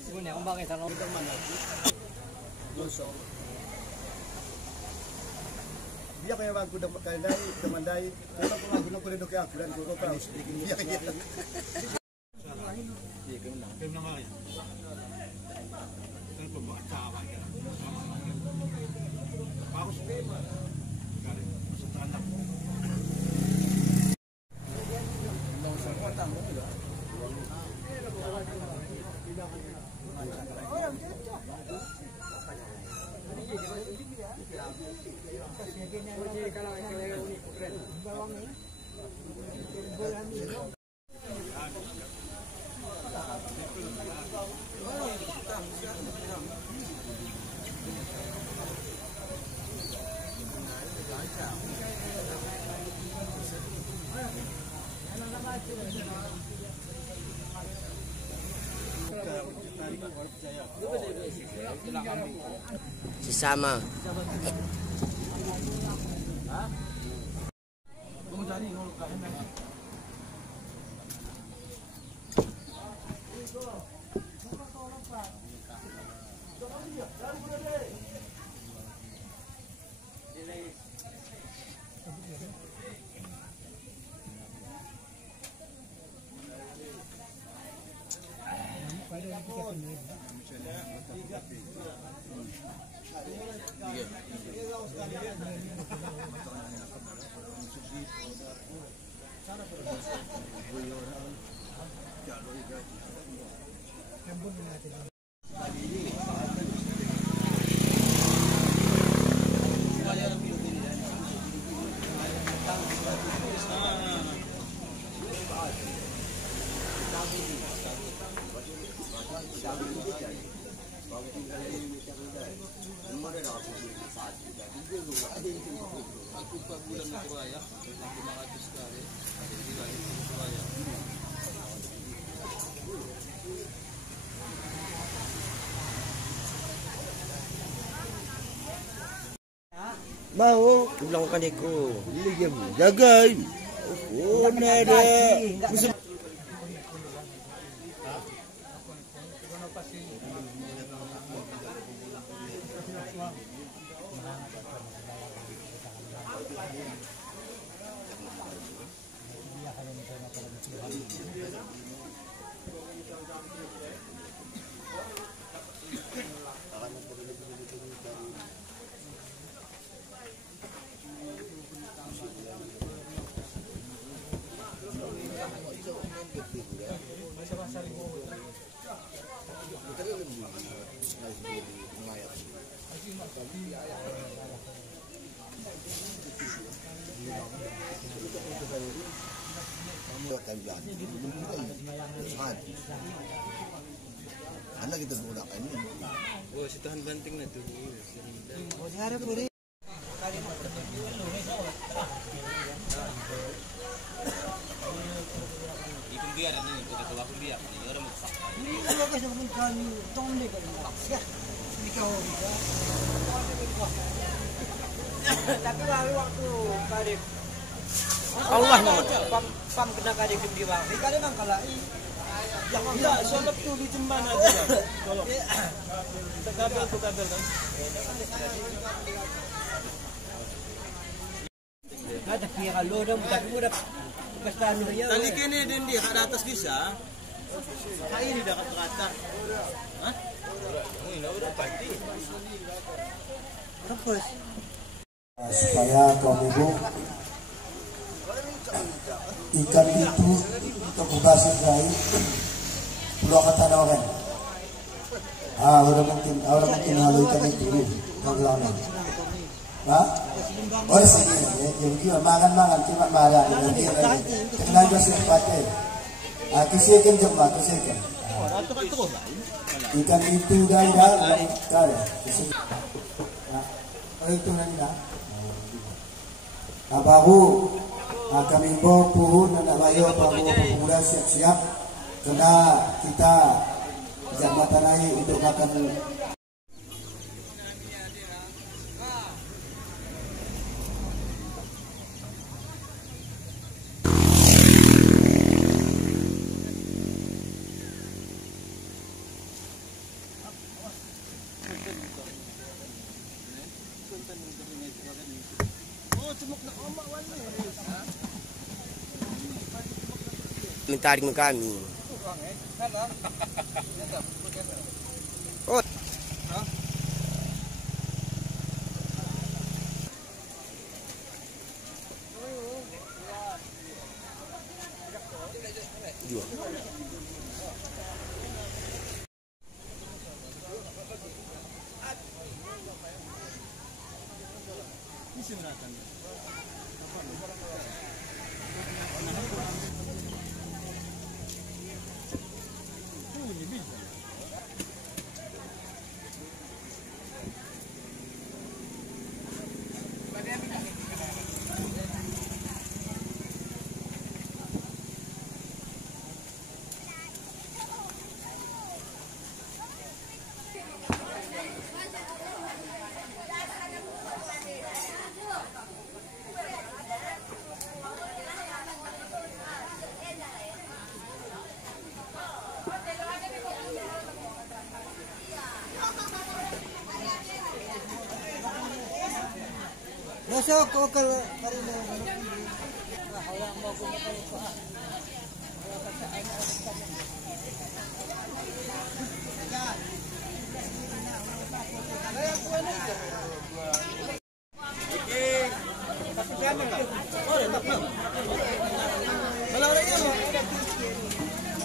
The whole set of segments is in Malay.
Sebenarnya kembang ke sana untuk mana? Gosok. Dia kayak bangku kandai, temandai. Kalau aku bangku nak kulit aku dan guru tahu sedikit dia gitu. Iya kenal. Kenal lagi. Kan pembuat cawan ya. Bagus. Kali masuk anak. Mau semua tamu juga. Sesama. Mau bilang kan aku. Jagain. Oh, ada. Anak kita menggunakan ini. Oh, sitahan banting na tuh. Oh, harap boleh. Ikut biar ini, kita keluar biar. Ini orang masak. Ini kalau kita bukan tong dek kan. Ya. Ini kau bisa. Tapi waktu Kadik Allah nama. Pam kena Kadik di bawah. Kadik kan kalah. Ya, soalnya tuh di jemban aja. Tolong. Kabel tuh kabel kan. Ada kira kalau dah tapi udah kestan dia. Tadi kene din dia kada atas bisa. Kain di dekat rata. Hah? Ini udah pasti. Terus supaya kaum ibu ikan itu untuk berbasis baik perlu kata orang. Udah mungkin halu ikan itu tenggelam. Oh sini ya, jadi makan cuma marah nanti kenal juga pakai. Kesiakan cuma kesiakan. Ikan itu dah itu nanti baru kami pohon anak bayu pemuda siap-siap karena kita jambatan naik untuk makan. Mentarik mo kami. Oh. Dua. Masuk ko kalau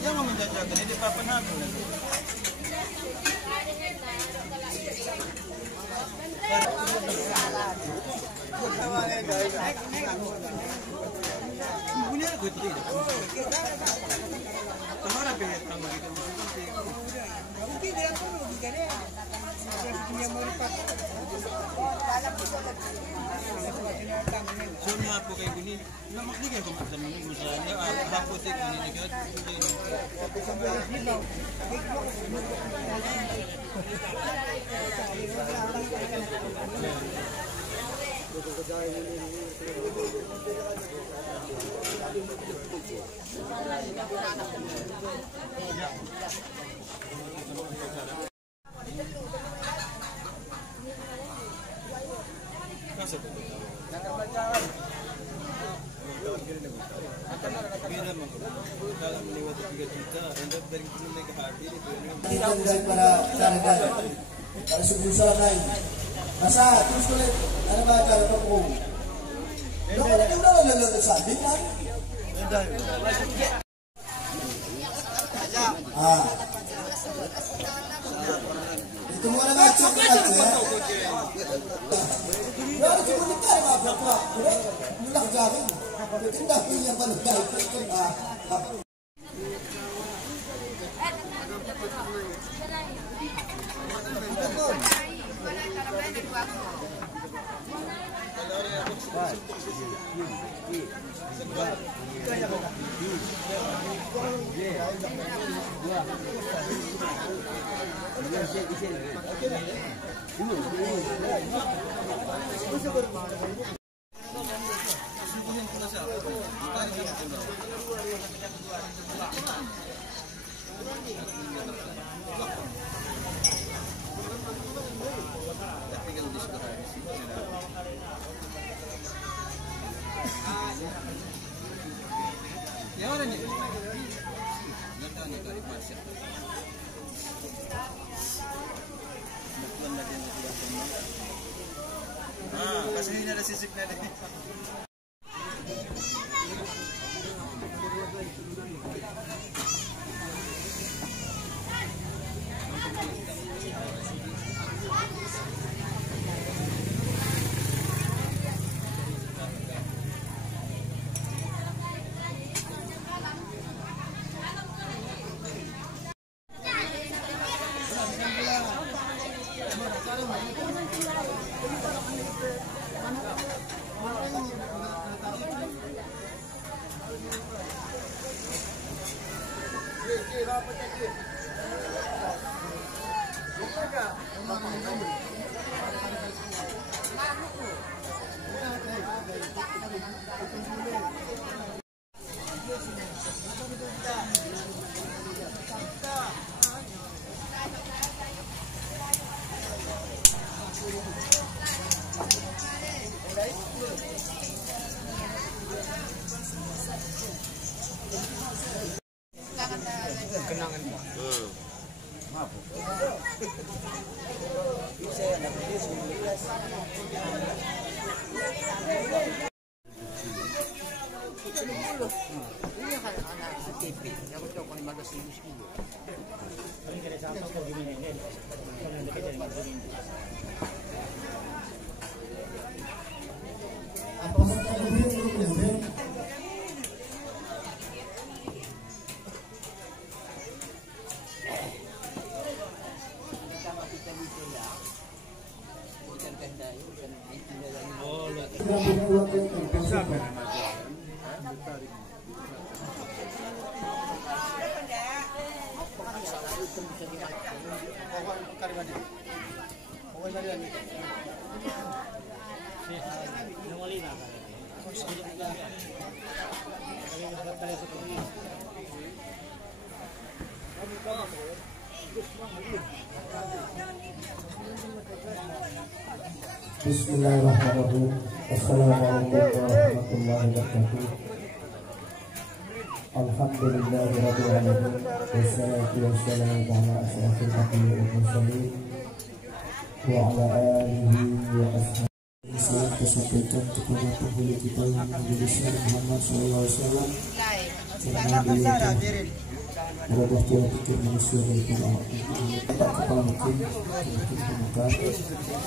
Yang mau menjajakan ini papan habis. Punya gue tuh. Kemana pengen tambah gitu? Mungkin dia pun bukan ya. Punya melipat. Soalnya apa kayak gini? Lemak nih kan kemasan ini misalnya apotek ini kan. Dalam melewati 3 juta, anda dari mulai ke hati itu. Dan para cara para sebesar lain. Masa terus kulit ada baca toko. Dokter udah lalu sabi kan? Ah. Itu mau ada ngaco kan ya? Ya itu kita apa? Udah jadi. Tidak yang paling baik ah. Kasi hindi na sisik na rin. Bisa ya, dapat dia 19. Ini anak TV, yang betul kau 15.000 sekilo. Paling kena sampai kau gini kan? Kau nak dekat dengan begini. Apa saja lebih Bismillahirrahmanirrahim. Assalamualaikum warahmatullahi wabarakatuh. Alhamdulillahirabbil alamin. Wassalatu wassalamu ala asyrafil anbiya'i wal mursalin wa ala alihi wa ashabihi. Salam disampaikan kepada penghulu kita yang Nabi Muhammad SAW. Merubah pola pikir manusia daripada tak kepala mungkin pemuka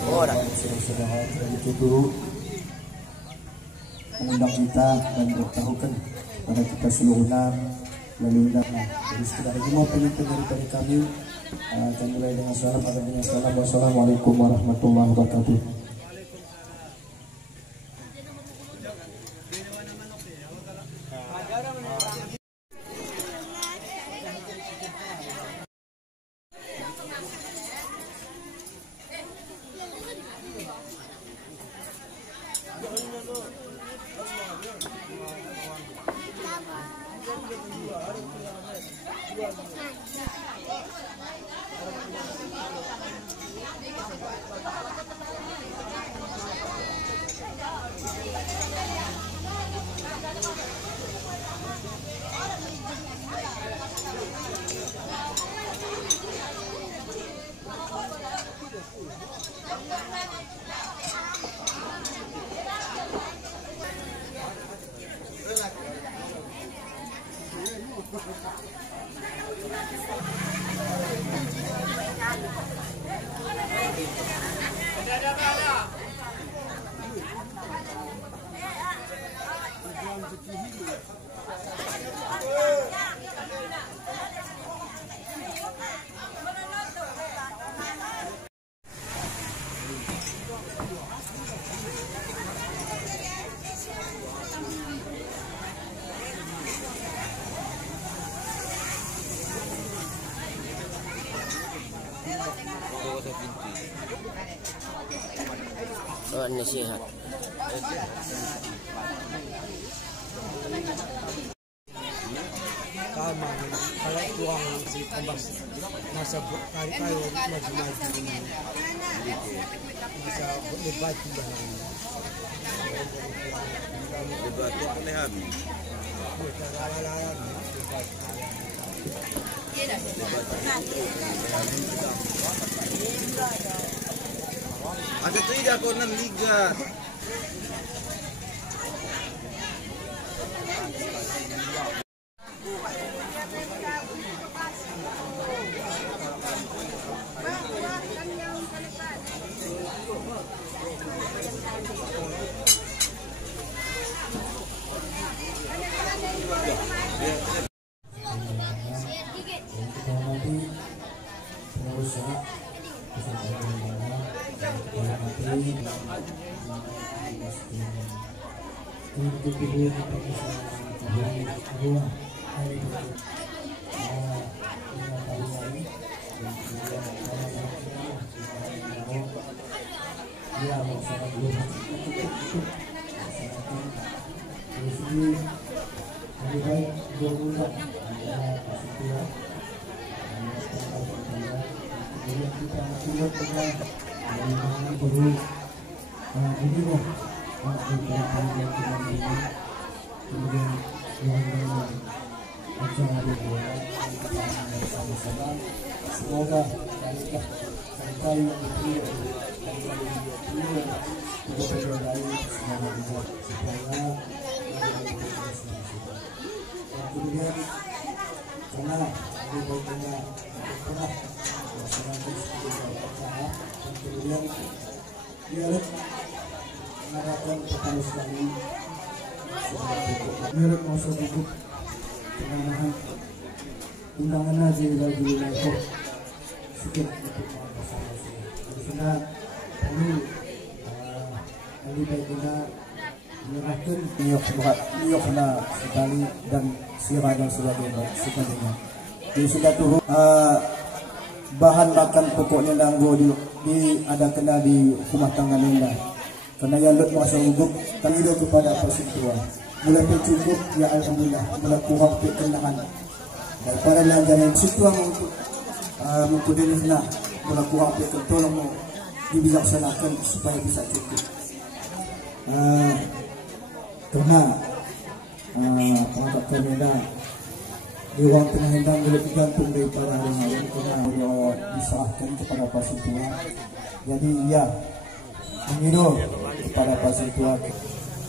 orang saudara dan itu dulu mengundang kita dan beritahukan kepada kita seluruhnya melalui undangan. Jadi sekedar lagi mau penonton daripada kami akan mulai dengan salam. Wassalamualaikum warahmatullahi wabarakatuh. Nasihat. Tama, kalau kurang si tambah masa kali-kali maju-maju masa debat juga Debat tu boleh habis. Ada tidak konan liga. Kemudian semoga kalikah kayu itu juga terjadi semoga dibuat supaya kemudian karena di bagiannya pernah masyarakat juga percaya dan kemudian dia mengharapkan pertama sekali menurut masa hidup penanahan undangan aja dari wilayah sedikit untuk masalah karena perlu lebih baik kita menyerahkan niok na sekali dan sirah dan sebagainya. Jadi sudah turun bahan makan pokoknya nanggo ada kena di rumah tangga nenda. Karena yang lot masa hidup kami dah kepada persentuhan. Mulai cukup ya alhamdulillah, mulai kurang perkenaan. Daripada lanjaran situan untuk diri kena mulai kurang perkenaan tolong dibijaksanakan supaya bisa cukup. Karena pengadap Kanada di ruang pengendang lebih gantung daripada hari lain karena diserahkan kepada pasien tua. Jadi ya mengiru kepada pasien tua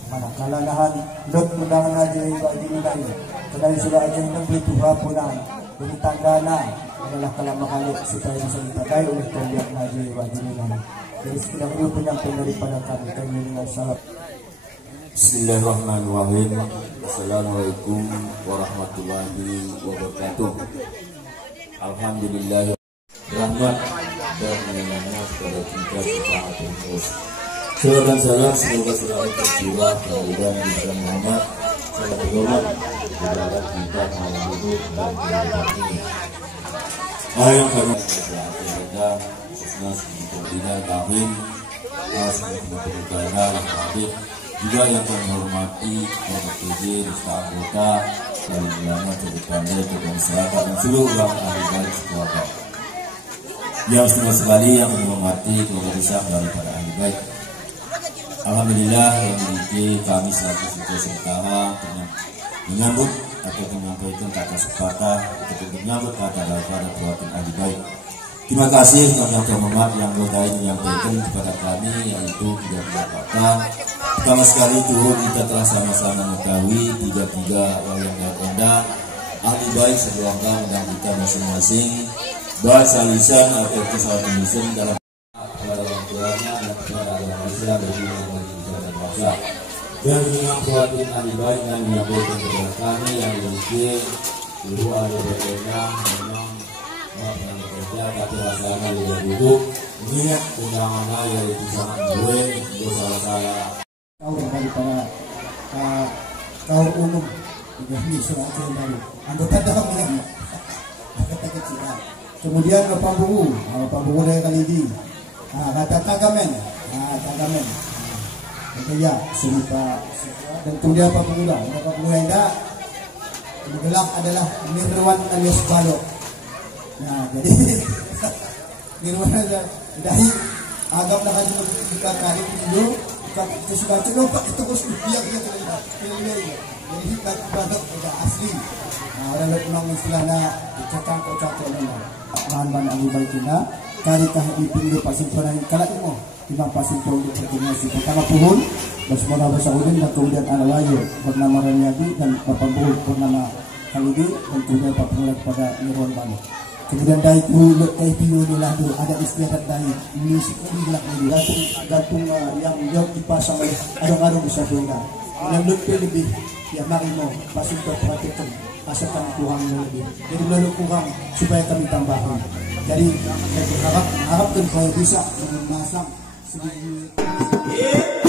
manakala lahan dot undangan aja bagi nilai kedai sudah aja yang bertuah pulang jadi tandana adalah kalam makhluk supaya bisa dipakai oleh kemudian aja bagi nilai. Jadi sekedar itu penyampaian daripada kami dengan salam. Bismillahirrahmanirrahim. Assalamualaikum warahmatullahi wabarakatuh. Alhamdulillah, rahmat dan menyenangnya kepada kita serta terus. Salam dan salam semoga selalu terjiwa kehadiran Nabi Muhammad sallallahu alaihi wasallam kita malam hidup dan kehidupan ini. Ayat kami kita khususnya sebagai kawin, sebagai negara yang hadir. Juga yang kami hormati Bapak PJ, Rista Anggota, dan ulama terdepannya kepada masyarakat dan seluruh ulama ahli baik sekeluarga. Yang semua sekali yang kami hormati keluarga besar daripada ahli baik. Alhamdulillah yang memiliki kami selaku suku sementara menyambut atau menyampaikan kata sepatah atau menyambut kata daripada perwakilan ahli baik. Terima kasih kepada yang terhormat yang berkait menyampaikan kepada kami yaitu tidak mendapatkan. Pertama sekali turut kita telah sama-sama mengetahui tiga wayang legenda ahli baik sekeluarga dan kita masing-masing bahasa lisan atau kesalahan Indonesia dalam kepada orang tuanya dan kepada orang Indonesia bagi kita dan bangsa. Dan dengan perwakilan ahli baik yang menyampaikan kepada kami yang memiliki dulu ahli legenda memang bekerja tapi rasanya juga duduk mengingat undangannya yaitu sangat gue salah Kau daripada kaum umum ini surat dari anggota dalam yang kata kecil. Kemudian Bapak Buru dari Kalidi, kata Tagamen, kata ya Sumipa, dan kemudian Bapak Pemuda yang gelap adalah Nirwan alias Balok. Nah jadi Nirwan adalah dahi agak nak haji kita kali itu. Kita sudah coba kita terus biar dia jadi kita produk sudah asli. Orang memang istilahnya cakap bahan-bahan ahli baik kita kali tahdi pindu pasir pernah kalah itu lima pasir untuk koordinasi pertama puhun Basmana Basaudin dan kemudian Alawayo bernama Raniadi dan Bapak Buhul bernama Khalidi dan kemudian Bapak Pengulat pada Nirwan Bani. Kemudian dari pulut IPU ni lah tu ada istiadat dari musik ni lah ni gantung yang dipasang oleh adong-adong besar juga. Yang lebih ya mari mau pasang perhatikan pasakan kurang lebih. Jadi lalu kurang supaya kami tambahkan. Jadi harapkan kalau bisa memasang sedikit.